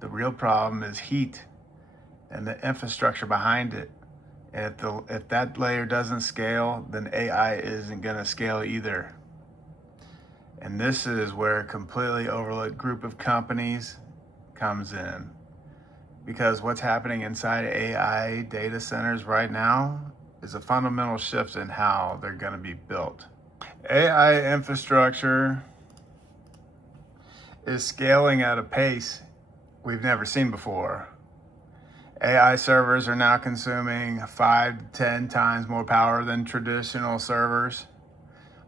The real problem is heat and the infrastructure behind it. And if that layer doesn't scale, then AI isn't going to scale either. And this is where a completely overlooked group of companies comes in. Because what's happening inside AI data centers right now is a fundamental shift in how they're going to be built. AI infrastructure is scaling at a pace we've never seen before. AI servers are now consuming 5 to 10 times more power than traditional servers.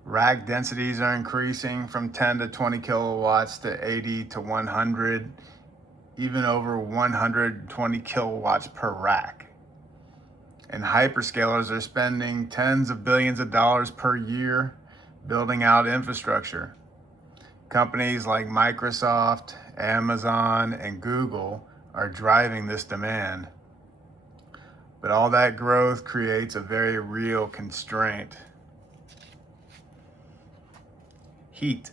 Rack densities are increasing from 10 to 20 kilowatts to 80 to 100, even over 120 kilowatts per rack. And hyperscalers are spending tens of billions of dollars per year building out infrastructure. Companies like Microsoft, Amazon, and Google are driving this demand. But all that growth creates a very real constraint: heat.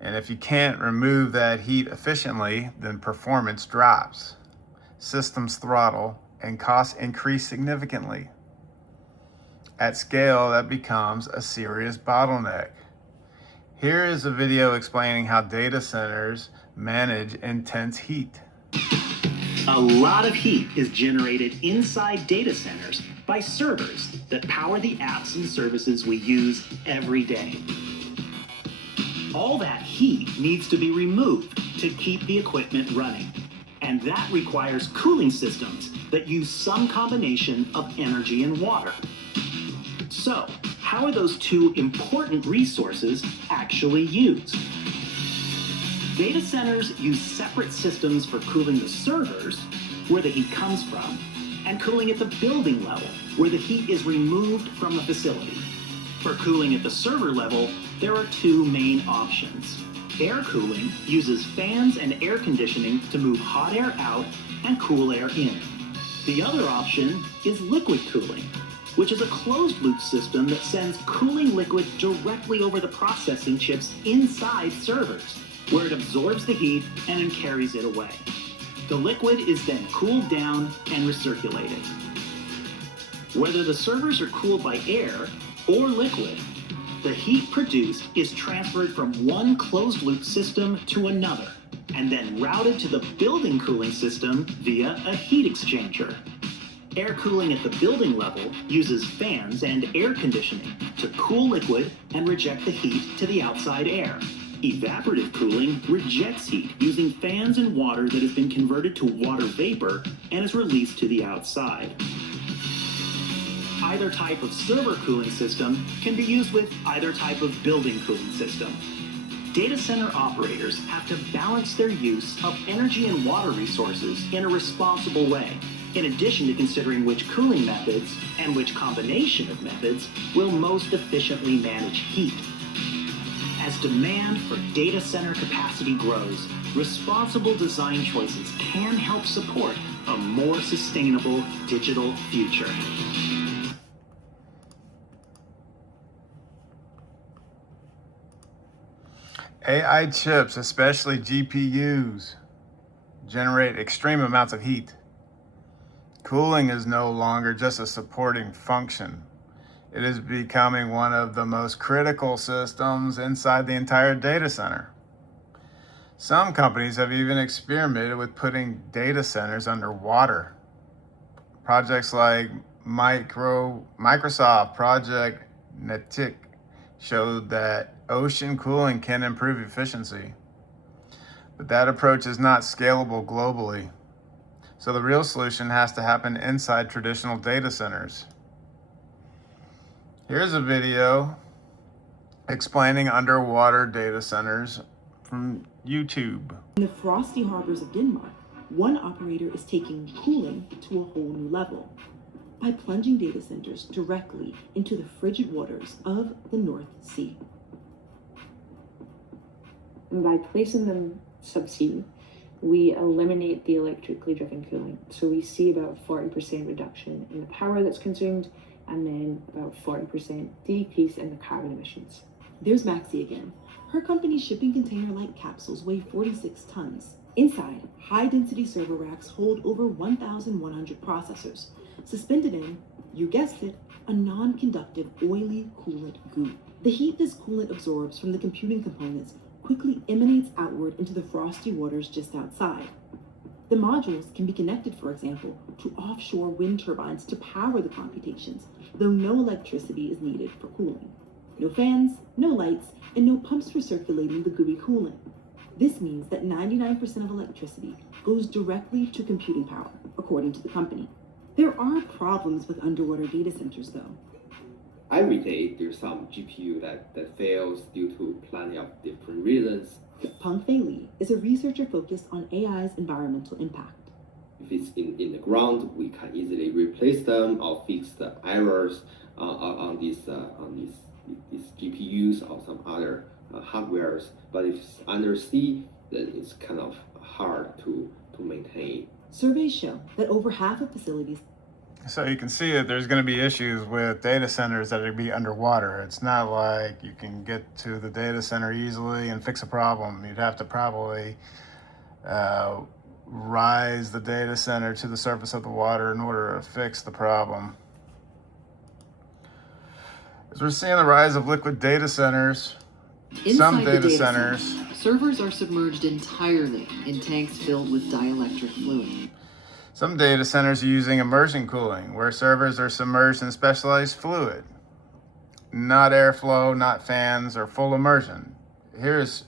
And if you can't remove that heat efficiently, then performance drops, systems throttle, and costs increase significantly. At scale, that becomes a serious bottleneck. Here is a video explaining how data centers manage intense heat. A lot of heat is generated inside data centers by servers that power the apps and services we use every day. All that heat needs to be removed to keep the equipment running, and that requires cooling systems that use some combination of energy and water. So, how are those two important resources actually used? Data centers use separate systems for cooling the servers, where the heat comes from, and cooling at the building level, where the heat is removed from the facility. For cooling at the server level, there are two main options. Air cooling uses fans and air conditioning to move hot air out and cool air in. The other option is liquid cooling, which is a closed-loop system that sends cooling liquid directly over the processing chips inside servers, where it absorbs the heat and then carries it away. The liquid is then cooled down and recirculated. Whether the servers are cooled by air or liquid, the heat produced is transferred from one closed-loop system to another, and then routed to the building cooling system via a heat exchanger. Air cooling at the building level uses fans and air conditioning to cool liquid and reject the heat to the outside air. Evaporative cooling rejects heat using fans and water that has been converted to water vapor and is released to the outside. Either type of server cooling system can be used with either type of building cooling system. Data center operators have to balance their use of energy and water resources in a responsible way, in addition to considering which cooling methods and which combination of methods will most efficiently manage heat. As demand for data center capacity grows, responsible design choices can help support a more sustainable digital future. AI chips, especially GPUs, generate extreme amounts of heat. Cooling is no longer just a supporting function. It is becoming one of the most critical systems inside the entire data center. Some companies have even experimented with putting data centers underwater. Projects like Microsoft Project Netic showed that ocean cooling can improve efficiency. But that approach is not scalable globally. So the real solution has to happen inside traditional data centers. Here's a video explaining underwater data centers from YouTube. In the frosty harbors of Denmark, one operator is taking cooling to a whole new level by plunging data centers directly into the frigid waters of the North Sea. And by placing them subsea, we eliminate the electrically driven cooling. So we see about 40% reduction in the power that's consumed, and then about 40% decrease in the carbon emissions. There's Maxie again. Her company's shipping container-like capsules weigh 46 tons. Inside, high-density server racks hold over 1,100 processors, suspended in, you guessed it, a non-conductive oily coolant goo. The heat this coolant absorbs from the computing components quickly emanates outward into the frosty waters just outside. The modules can be connected, for example, to offshore wind turbines to power the computations, though no electricity is needed for cooling. No fans, no lights, and no pumps for circulating the gooey coolant. This means that 99% of electricity goes directly to computing power, according to the company. There are problems with underwater data centers, though. Every day, there's some GPU that fails due to plenty of different reasons. Peng Fei Li is a researcher focused on AI's environmental impact. If it's in the ground, we can easily replace them or fix the errors on these GPUs or some other hardwares. But if it's undersea, then it's kind of hard to maintain. Surveys show that over half of facilities. So you can see that there's going to be issues with data centers that are going to be underwater. It's not like you can get to the data center easily and fix a problem. You'd have to probably rise the data center to the surface of the water in order to fix the problem. As we're seeing the rise of liquid data centers, some data centers, servers are submerged entirely in tanks filled with dielectric fluid. Some data centers are using immersion cooling, where servers are submerged in specialized fluid. Not airflow, not fans, or full immersion. Here's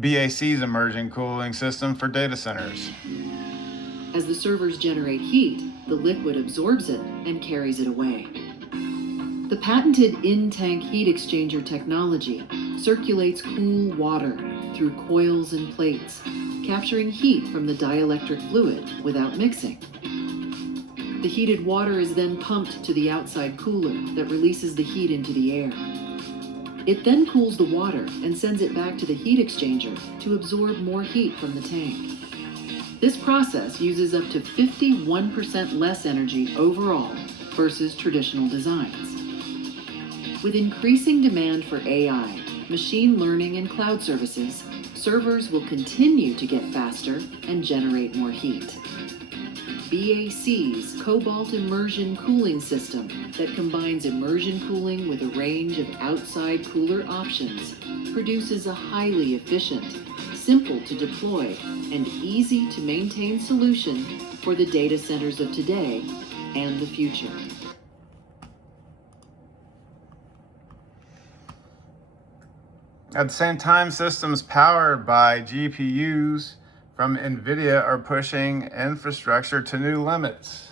BAC's immersion cooling system for data centers. As the servers generate heat, the liquid absorbs it and carries it away. The patented in-tank heat exchanger technology circulates cool water through coils and plates, capturing heat from the dielectric fluid without mixing. The heated water is then pumped to the outside cooler that releases the heat into the air. It then cools the water and sends it back to the heat exchanger to absorb more heat from the tank. This process uses up to 51% less energy overall versus traditional designs. With increasing demand for AI, machine learning, and cloud services, servers will continue to get faster and generate more heat. BAC's Cobalt Immersion Cooling System that combines immersion cooling with a range of outside cooler options produces a highly efficient, simple to deploy, and easy to maintain solution for the data centers of today and the future. At the same time, systems powered by GPUs from NVIDIA are pushing infrastructure to new limits.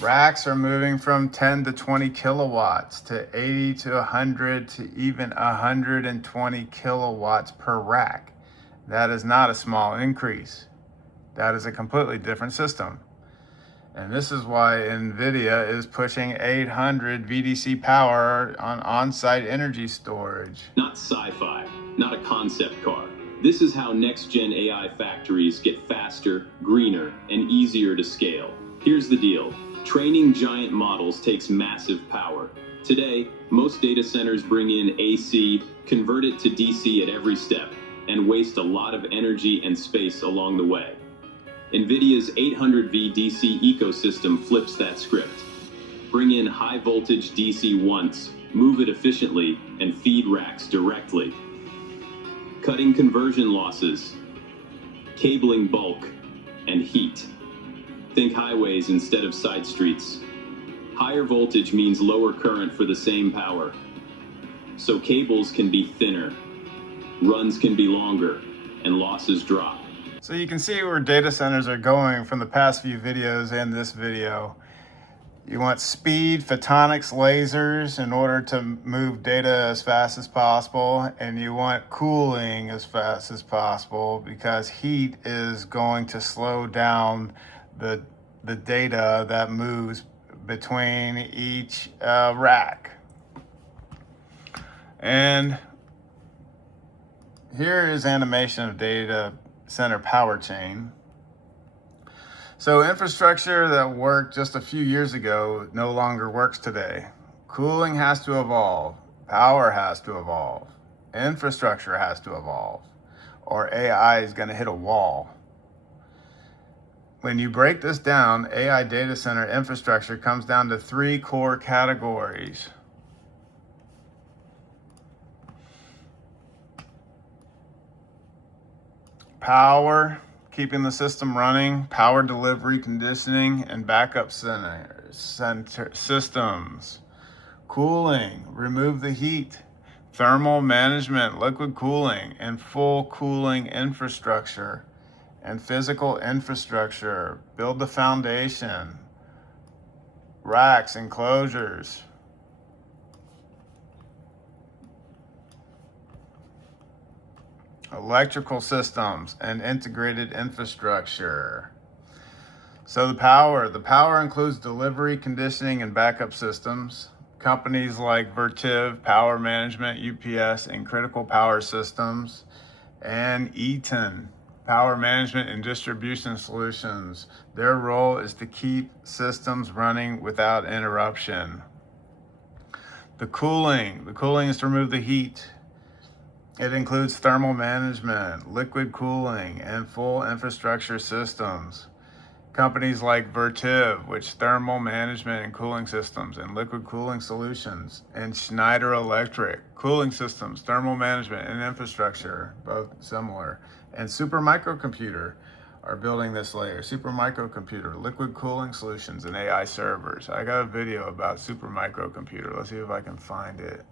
Racks are moving from 10 to 20 kilowatts to 80 to 100 to even 120 kilowatts per rack. That is not a small increase. That is a completely different system. And this is why NVIDIA is pushing 800 VDC power on-site energy storage. Not sci-fi, not a concept car. This is how next-gen AI factories get faster, greener, and easier to scale. Here's the deal. Training giant models takes massive power. Today, most data centers bring in AC, convert it to DC at every step, and waste a lot of energy and space along the way. NVIDIA's 800V DC ecosystem flips that script. Bring in high voltage DC once, move it efficiently, and feed racks directly. Cutting conversion losses, cabling bulk, and heat. Think highways instead of side streets. Higher voltage means lower current for the same power. So cables can be thinner, runs can be longer, and losses drop. So you can see where data centers are going from the past few videos and this video. You want speed, photonics, lasers in order to move data as fast as possible, and you want cooling as fast as possible because heat is going to slow down the data that moves between each rack. And here is animation of data center power chain. So infrastructure that worked just a few years ago no longer works today. Cooling has to evolve. Power has to evolve. Infrastructure has to evolve. or AI is going to hit a wall. When you break this down, AI data center infrastructure comes down to 3 core categories. Power, keeping the system running, power delivery, conditioning, and backup systems. Cooling, remove the heat. Thermal management, liquid cooling, and full cooling infrastructure. And physical infrastructure, build the foundation, racks, enclosures. Electrical systems and integrated infrastructure. So the power includes delivery, conditioning, and backup systems. Companies like Vertiv Power Management, UPS, and Critical Power Systems, and Eaton Power Management and Distribution Solutions. Their role is to keep systems running without interruption. The cooling is to remove the heat. It includes thermal management, liquid cooling, and full infrastructure systems. Companies like Vertiv, which thermal management and cooling systems and liquid cooling solutions, and Schneider Electric, cooling systems, thermal management, and infrastructure, both similar. And Supermicrocomputer are building this layer. Supermicrocomputer, liquid cooling solutions, and AI servers. I got a video about Supermicrocomputer. Let's see if I can find it.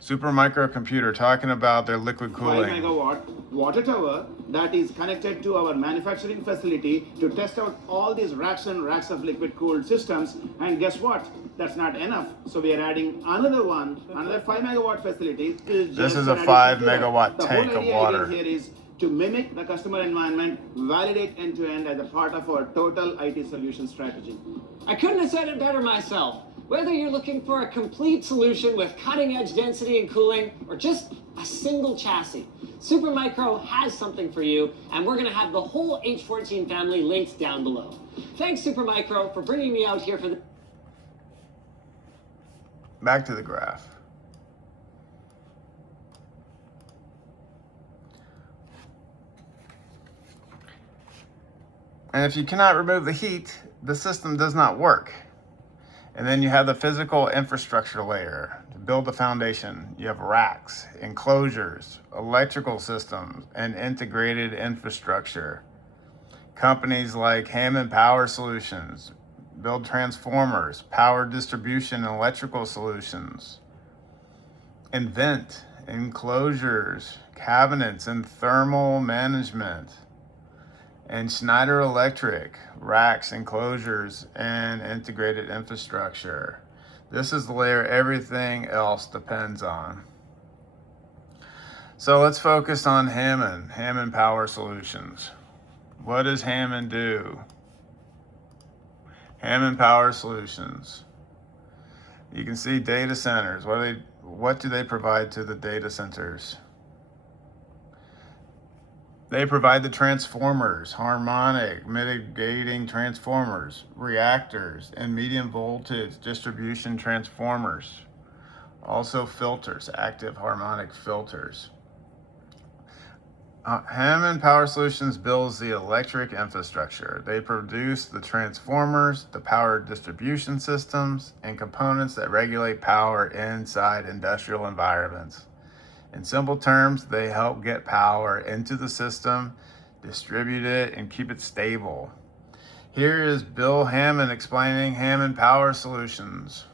Supermicrocomputer talking about their liquid 5 cooling. megawatt water tower that is connected to our manufacturing facility to test out all these racks and racks of liquid cooled systems. And guess what? That's not enough. So we are adding another 5 megawatt facility. This is a 5 megawatt tank of water. Here is to mimic the customer environment, validate end to end as a part of our total IT solution strategy. I couldn't have said it better myself. Whether you're looking for a complete solution with cutting-edge density and cooling, or just a single chassis, Supermicro has something for you, and we're going to have the whole H14 family linked down below. Thanks, Supermicro, for bringing me out here for the... Back to the graph. And if you cannot remove the heat, the system does not work. And then you have the physical infrastructure layer to build the foundation. You have racks, enclosures, electrical systems, and integrated infrastructure. Companies like Hammond Power Solutions build transformers, power distribution, and electrical solutions. Invent enclosures, cabinets, and thermal management. And Schneider Electric, racks, enclosures, and integrated infrastructure. This is the layer everything else depends on. So let's focus on Hammond Power Solutions. What does Hammond do? Hammond Power Solutions. You can see data centers. What do they provide to the data centers? They provide the transformers, harmonic, mitigating transformers, reactors, and medium voltage distribution transformers. Also filters, active harmonic filters. Hammond Power Solutions builds the electric infrastructure. They produce the transformers, the power distribution systems, and components that regulate power inside industrial environments. In simple terms, they help get power into the system, distribute it, and keep it stable. Here is Bill Hammond explaining Hammond Power Solutions.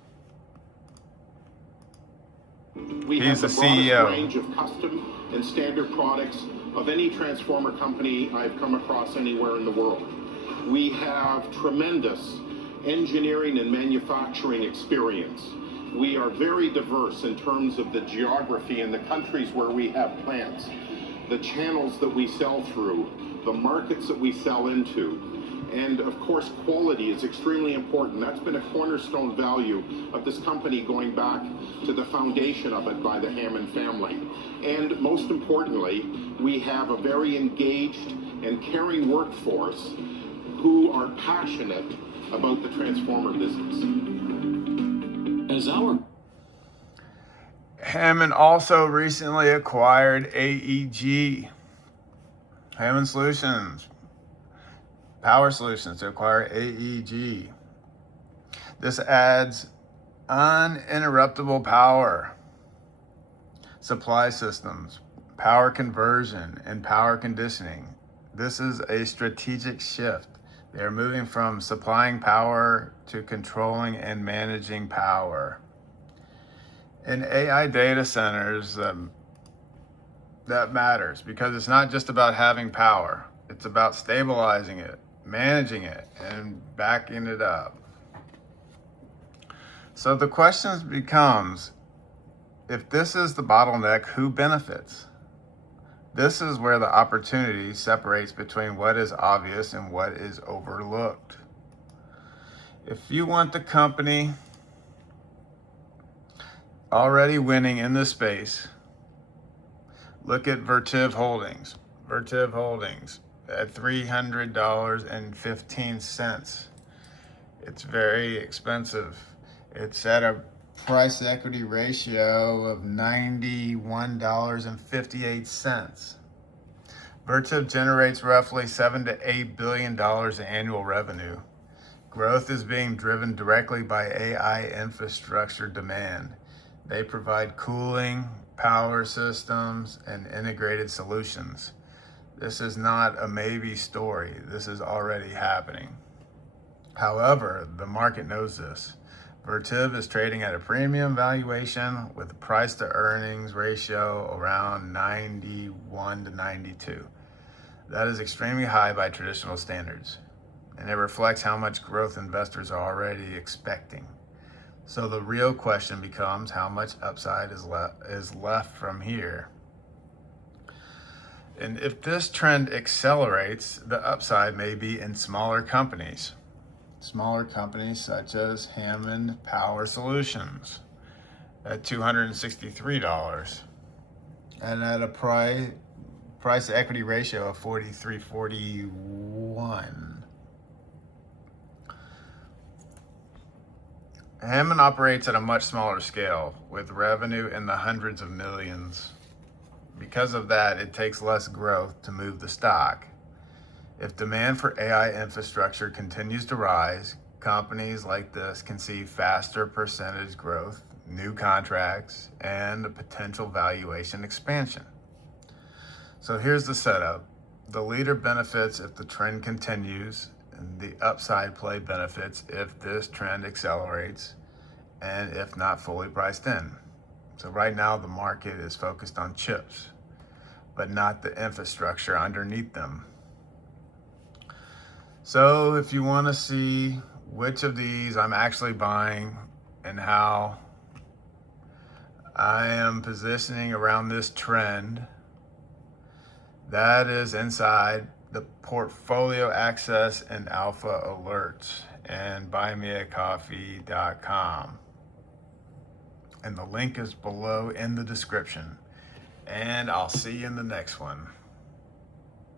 He's the CEO. Range of custom and standard products of any transformer company I've come across anywhere in the world. We have tremendous engineering and manufacturing experience. We are very diverse in terms of the geography and the countries where we have plants, the channels that we sell through, the markets that we sell into. And of course, quality is extremely important. That's been a cornerstone value of this company going back to the foundation of it by the Hammond family. And most importantly, we have a very engaged and caring workforce who are passionate about the transformer business. Hammond also recently acquired AEG, Hammond Solutions, Power Solutions to acquire AEG. This adds uninterruptible power supply systems, power conversion, and power conditioning. This is a strategic shift. They're moving from supplying power to controlling and managing power. In AI data centers, that matters because it's not just about having power. It's about stabilizing it, managing it, and backing it up. So the question becomes, if this is the bottleneck, who benefits? This is where the opportunity separates between what is obvious and what is overlooked. If you want the company already winning in this space, look at Vertiv Holdings. Vertiv Holdings at $300.15. It's very expensive. It's at a price equity ratio of $91.58. Vertiv generates roughly $7 to $8 billion in annual revenue. Growth is being driven directly by AI infrastructure demand. They provide cooling, power systems, and integrated solutions. This is not a maybe story. This is already happening. However, the market knows this. Vertiv is trading at a premium valuation with a price to earnings ratio around 91 to 92. That is extremely high by traditional standards, and it reflects how much growth investors are already expecting. So the real question becomes, how much upside is left from here? And if this trend accelerates, the upside may be in smaller companies such as Hammond Power Solutions at $263 and at a price equity ratio of 43-41. Hammond operates at a much smaller scale with revenue in the hundreds of millions. Because of that, it takes less growth to move the stock. If demand for AI infrastructure continues to rise, companies like this can see faster percentage growth, new contracts, and a potential valuation expansion. So here's the setup. The leader benefits if the trend continues, and the upside play benefits if this trend accelerates and if not fully priced in. So right now the market is focused on chips, but not the infrastructure underneath them. So if you want to see which of these I'm actually buying and how I am positioning around this trend, that is inside the portfolio access and alpha alerts and buymeacoffee.com. And the link is below in the description. And I'll see you in the next one.